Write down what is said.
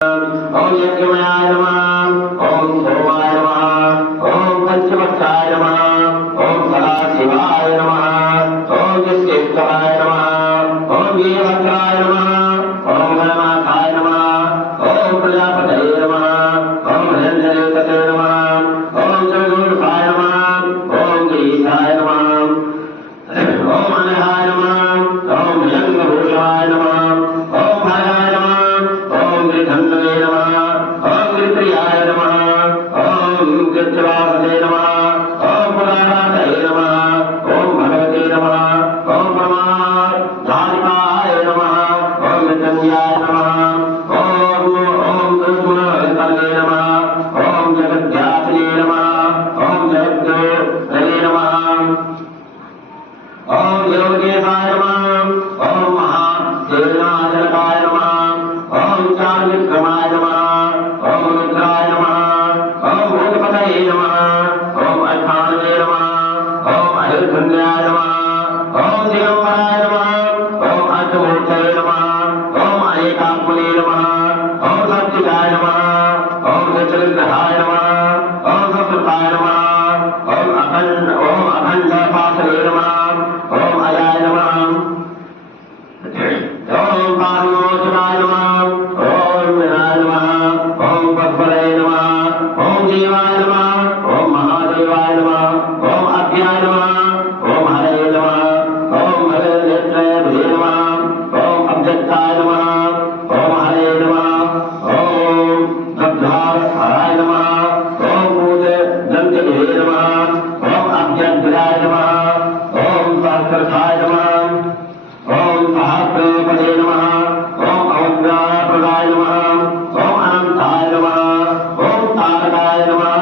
ओम यज्ञमयाय नमः। ओम सोमाय नमः। ओम पंचवक्षाय नमः। ओम सदाशिवाय नमः। ओम विश्वेश्वराय नमः। ओम वीरभद्राय नमः। ओम गणनाथाय नमः। ओम प्रजापतये नमः। ओम हिरण्यरेतसे नमः। ओम जगदूषाय नमः। ओम गिरीशाय नमः। ओम अनहाय नमः। ओम भुजंगभूषणाय नमः। ओम भयाय नमः। ओम गिरिधन्वने नमः। ओम गिरिप्रियाय नमः। ओम गिरिवासने नमः। ओम पुराणाय नमः। ओम भगवते नमः। ओम परमाधारिकाय नमः। ओम मृत्यंजयाय नमः। ओम दुर्गुणहरणे नमः। ओम जगद्ध्यासिने नमः। ओम जगद्गुरुवे नमः। ओम योगेशाय नमः। ओम महासेनाजनकाय नमः। ओम चारुविक्रमाय नमः। ओम रुद्राय नमः। ओम भूतपतये नमः। ओम अष्टानवे नमः। ओम अहिर्धन्याय नमः। ओम दिगंबराय नमः। ओम अष्टमूर्तये नमः। ओम अनेकात्मने नमः। ओम सच्चिदाय नमः। ओम नित्यविग्रहाय नमः। ओम सत्कृताय नमः। ओम अखंड पाशवे नमः। ओम अयाय नमः। ओम पारमोचनाय नमः। ओम विनाय नमः। ओम पद्मले नमः। ओम देवाय नमः। ओम महादेवाय नमः। ओम अभ्याय नमः। ओम हरे नमः। ओम हरे नेत्रये नमः। ओम अव्यक्ताय नमः। ओम हरे नमः। ओम गद्धाराय नमः। ओम भूत दंतये नमः। ओम अभ्यर्थाय नमः। ओम सहस्रथाय नमः। ओम सहस्रपदे नमः। ओम अवज्ञाप्रदाय नमः। ओम अनंताय नमः। ओम तारकाय नमः।